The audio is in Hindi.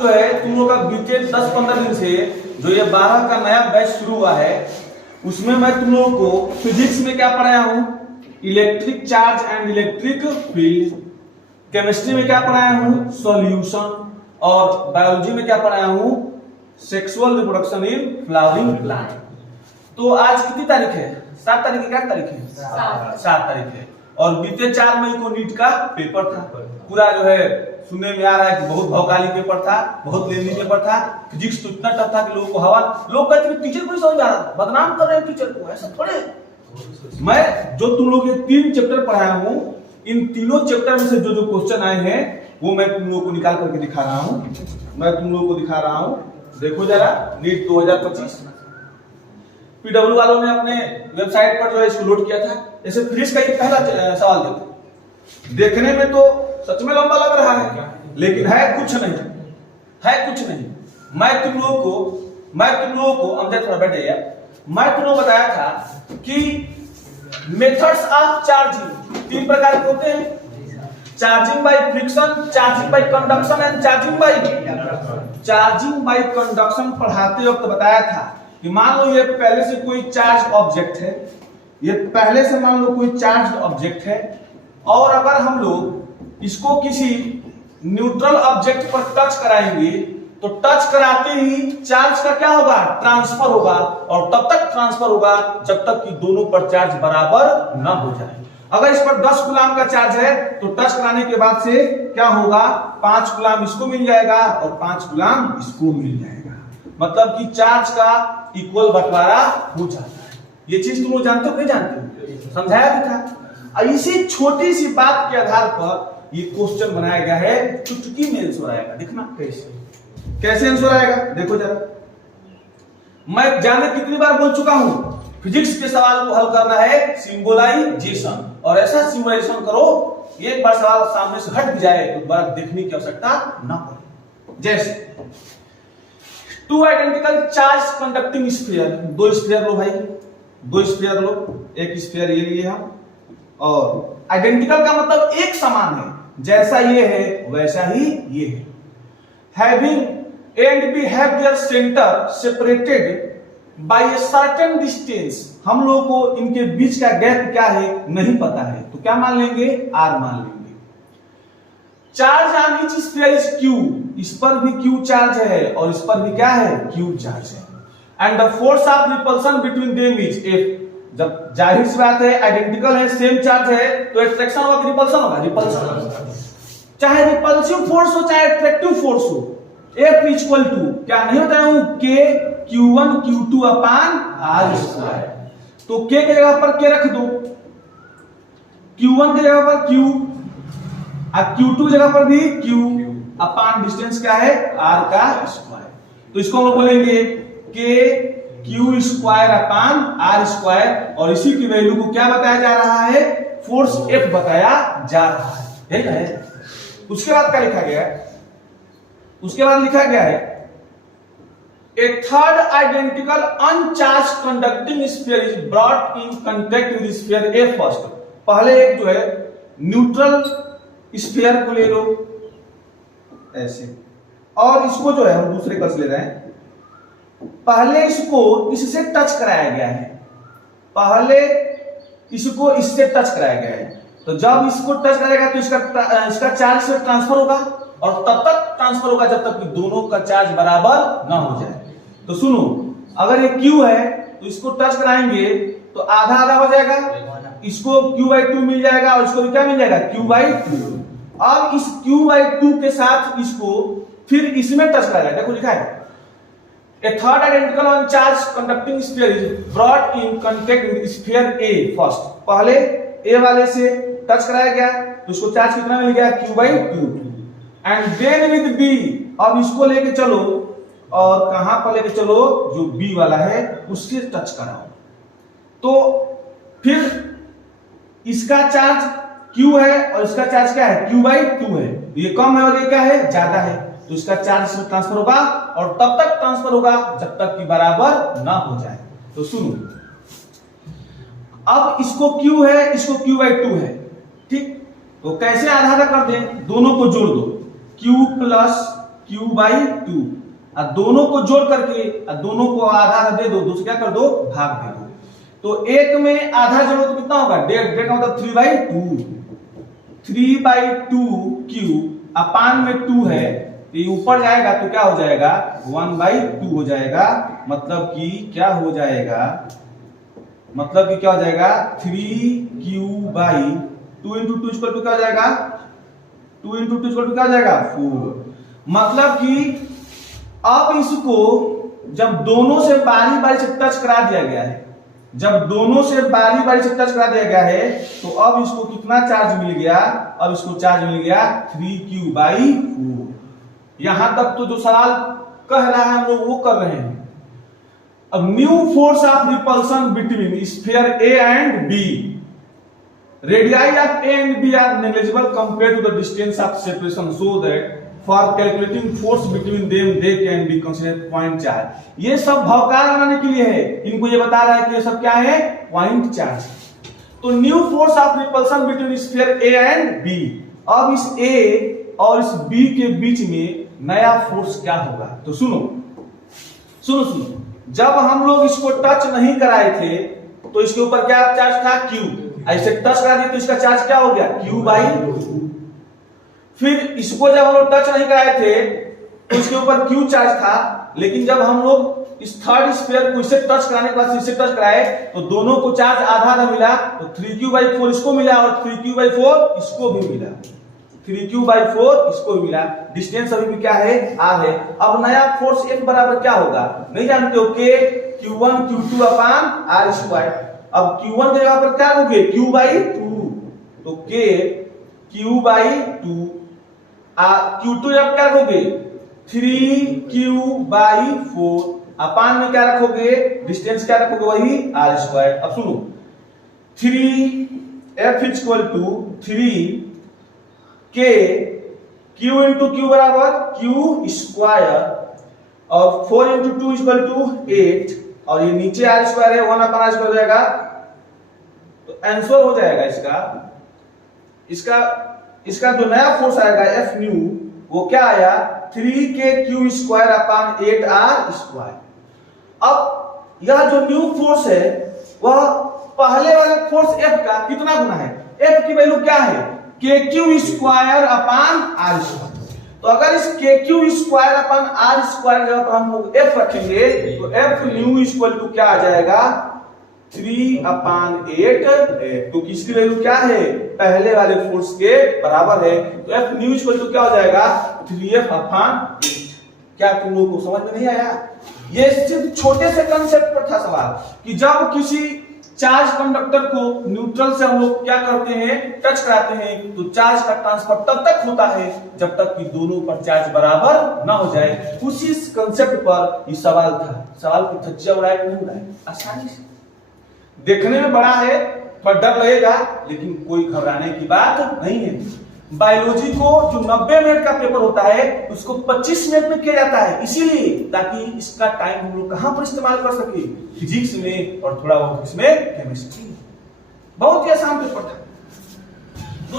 जो है तुम लोग का बीते 10-15 दिन से जो ये 12 का नया बैच शुरू हुआ है उसमें मैं तुम लोगों को फिजिक्स में क्या पढ़ाया हूँ, electric charge and electric field. Chemistry में क्या पढ़ाया हूँ, सॉल्यूशन। और बायोलॉजी में क्या पढ़ाया हूँ, sexual reproduction in flowering plant. तो आज कितनी तारीख है, 7 तारीख है, क्या तारीख है, 7 तारीख है। और बीते 4 मई को नीट का पेपर था। पूरा जो है सुनने में आ रहा है कि बहुत भौकाली पेपर था, बहुत लेंदी पेपर था। फिजिक्स तो इतना टफ था कि लोगों को हवा, लोग कहते हैं टीचर को नहीं समझ आ रहा, बदनाम कर रहे हैं टीचर को। ऐसा थोड़े, मैं जो तुम लोग ये 3 चैप्टर पढ़ाया हूँ, इन तीनों चैप्टर में से जो जो क्वेश्चन आए हैं वो मैं तुम लोगों को निकाल करके दिखा रहा हूँ। मैं तुम लोगों को दिखा रहा हूँ, देखो जरा। नीट 2025 पीडब्ल्यू वालों ने अपने वेबसाइट पर जो है इसको लोड किया था। जैसे फिजिक्स का ये पहला सवाल देखने में तो सच में लंबा लग रहा है, लेकिन है कुछ नहीं, है कुछ नहीं। मैं तुम लोगों को अंदर थोड़ा बैठ जाइए। मैं तुम लोगों को बताया था कि मेथड्स ऑफ चार्जिंग 3 प्रकार के होते हैं, charging by friction, charging by conduction and charging by conduction पढ़ाते वक्त बताया था कि मान लो ये पहले से कोई चार्ज ऑब्जेक्ट है, ये पहले से मान लो कोई चार्ज ऑब्जेक्ट है, और अगर हम लोग इसको किसी न्यूट्रल ऑब्जेक्ट पर टच कराएंगे तो टच कराते ही चार्ज का क्या होगा, ट्रांसफर होगा। और तब तक ट्रांसफर होगा जब तक कि दोनों पर चार्ज बराबर ना हो जाए। अगर इस पर 10 कूलम का चार्ज है तो टच कराने के बाद से क्या होगा, 5 कूलम इसको मिल जाएगा और 5 कूलम इसको मिल जाएगा। मतलब कि चार्ज का इक्वल बंटवारा हो जाता है। ये चीज तुम लोग जानते हो नहीं जानते हो, समझाया भी था। इसी छोटी सी बात के आधार पर ये क्वेश्चन बनाया गया है, चुटकी में आंसर आएगा। देखना कैसे आंसर आएगा, देखो जरा। मैं जाने कितनी बार बोल चुका हूं, फिजिक्स के सवाल को हल करना है सिंबलाइजेशन, और ऐसा सिंबलाइजेशन करो एक बार सवाल सामने से हट जाए तो बार देखने की आवश्यकता ना पड़े। जैसे 2 identical charge conducting sphere, 2 sphere लो भाई, 2 स्फीयर लो, एक स्फीयर ये लिए हम, और आइडेंटिकल का मतलब एक समान है, जैसा ये है वैसा ही ये है। Having and B have their centre separated by a certain distance. हम लोगों को इनके बीच का गैप क्या है नहीं पता है, तो क्या मान लेंगे, r मान लेंगे। Charge on each sphere is q, इस पर भी q चार्ज है और इस पर भी क्या है, q चार्ज है। And the force of repulsion between them is F। जब जाहिर सी बात है आइडेंटिकल है, सेम चार्ज है, तो अट्रैक्शन होगा कि रिपल्शन होगा, रिपल्शन। चाहे रिपल्सिव फोर्स हो चाहे अट्रैक्टिव फोर्स हो, F इक्वल टू क्या नहीं होता है, K Q1 Q2 अपान R स्क्वायर। तो K की जगह पर K रख दो, Q1 की जगह पर Q, और Q2 की जगह पर भी Q, अपान डिस्टेंस क्या है, R का स्क्वायर। तो इसको हम बोलेंगे K Q square upon R square, और इसी की वैल्यू को क्या बताया जा रहा है, फोर्स F बताया जा रहा है, ठीक है। उसके बाद क्या लिखा गया है, उसके बाद लिखा गया है a third identical uncharged conducting sphere is brought in contact with sphere A first. पहले एक जो है न्यूट्रल स्फीयर को ले लो ऐसे, और इसको जो है हम दूसरे कस ले रहे हैं। पहले इसको इससे टच कराया गया है, पहले इसको इससे टच कराया गया है, तो जब इसको टच करेगा तो इसका चार्ज से ट्रांसफर होगा, और तब तक ट्रांसफर होगा जब तक कि दोनों का चार्ज बराबर ना हो जाए। तो सुनो, अगर ये Q है तो इसको टच कराएंगे तो आधा आधा हो जाएगा, इसको Q/2 मिल जाएगा और इसको क्या मिल जाएगा, Q/2। अब इस Q/2 के साथ इसको फिर इसमें टच कराएगा, देखो लिखा है A third identical uncharged conducting sphere is brought in contact with sphere A first। पहले A वाले से टच कराया गया तो इसको चार्ज कितना मिल गया, Q/2। And then with B, अब इसको लेके चलो और कहां पर लेके चलो, जो B वाला है उससे टच कराओ, तो फिर इसका चार्ज Q है और इसका चार्ज क्या है, Q/2 है। ये कम है और ये क्या है, ज्यादा है, तो इसका चार्ज इसमें ट्रांसफर होगा, और तब तक ट्रांसफर होगा जब तक कि बराबर ना हो जाए। तो सुनो, अब इसको Q है, इसको Q/2 है, ठीक। तो कैसे आधा आधा कर दें, दोनों को जोड़ दो, Q + q/2 और दोनों को जोड़ करके और दोनों को आधा आधा दे दो, दूसरे क्या कर दो, भाग दे दो। तो एक में आधा जोड़ो तो कितना होगा, डेढ़ का मतलब 3/2 अपान में 2 है, ये ऊपर जाएगा तो क्या हो जाएगा 1/2 हो जाएगा। मतलब कि क्या हो जाएगा, 3q/2 × 2 इक्वल टू क्या हो जाएगा, 2 × 2 इक्वल टू क्या हो जाएगा 4। मतलब कि अब इसको जब दोनों से बारी बारी से टच करा दिया गया है, तो अब इसको कितना चार्ज मिल गया, अब इसको चार्ज मिल गया 3q/4। यहां तक तो जो सवाल कह रहा है हम लोग वो कर रहे हैं। अब new force of repulsion between sphere A and B, radii of A and B are negligible compared to the distance of separation, so that for calculating force between them they can be considered point charge. ये सब भौकाल बनाने के लिए है, इनको ये बता रहा है कि ये सब क्या है, पॉइंट चार्ज। तो new force of repulsion between sphere A and B, अब इस A और इस B के बीच में नया फोर्स क्या होगा। तो सुनो, जब हम लोग इसको टच नहीं कराए थे तो इसके ऊपर क्या चार्ज था, Q। ऐसे टच करा दिए तो इसका चार्ज क्या हो गया, q/2। फिर इसको जब हम लोग टच नहीं कराए थे तो इसके ऊपर Q चार्ज था, लेकिन जब हम लोग इस थर्ड स्फीयर को इसे टच कराने के बाद इसे टच कराए तो दोनों को चार्ज आधा आधा मिला, तो 3q/4 इसको मिला और 3q/4 इसको भी मिला, 3q/4 इसको मिला। डिस्टेंस अभी भी क्या है, r है। अब नया फोर्स F बराबर क्या होगा, नहीं जानते हो, K q1 q2 अपान r²। अब q1 की जगह पर क्या रखोगे, q/2, तो K q/2 q2 जब क्या रखोगे 3q/4 अपान में क्या रखोगे, डिस्टेंस क्या रखोगे, वही r²। अब सुनो, 3F = 3K q × q बराबर q² और 4 × 2 = 8 और ये नीचे r² है, 1/r² हो जाएगा। तो आंसर हो जाएगा इसका जो नया फोर्स आएगा F न्यू, वो क्या आया 3kq² अपान 8r²। अब यह जो न्यू फोर्स है वह पहले वाले फोर्स F का कितना गुना है, F की वैल्यू क्या है, kq² अपान r²। तो अगर इस kq² अपान r² जगह पर हम लोग F रखेंगे तो F न्यू इक्वल टू क्या आ जाएगा 3/8। तो किसकी वैल्यू क्या है, पहले वाले फोर्स के बराबर है। तो F न्यू इक्वल टू क्या हो जाएगा 3F/8। क्या तुम लोगों को समझ में नहीं आया, ये सिर्फ छोटे से कंसेप्ट पर था सवाल कि जब किसी चार्ज कंडक्टर को न्यूट्रल से हम लोग क्या करते हैं, टच कराते हैं, तो चार्ज का ट्रांसफर तब तक होता है जब तक कि दोनों पर चार्ज बराबर ना हो जाए। उसी कंसेप्ट पर ये सवाल था। सवाल को धज्जिया उड़ाए नहीं उड़ाए, आसानी से। देखने में बड़ा है, थोड़ा डर लगेगा, लेकिन कोई घबराने की बात नहीं है। बायोलॉजी को जो 90 मिनट का पेपर होता है उसको 25 मिनट में किया जाता है, इसीलिए ताकि इसका टाइम हम लोग कहां पर इस्तेमाल कर सके, फिजिक्स में और थोड़ा बहुत इसमें केमिस्ट्री में। बहुत ही आसान पेपर था।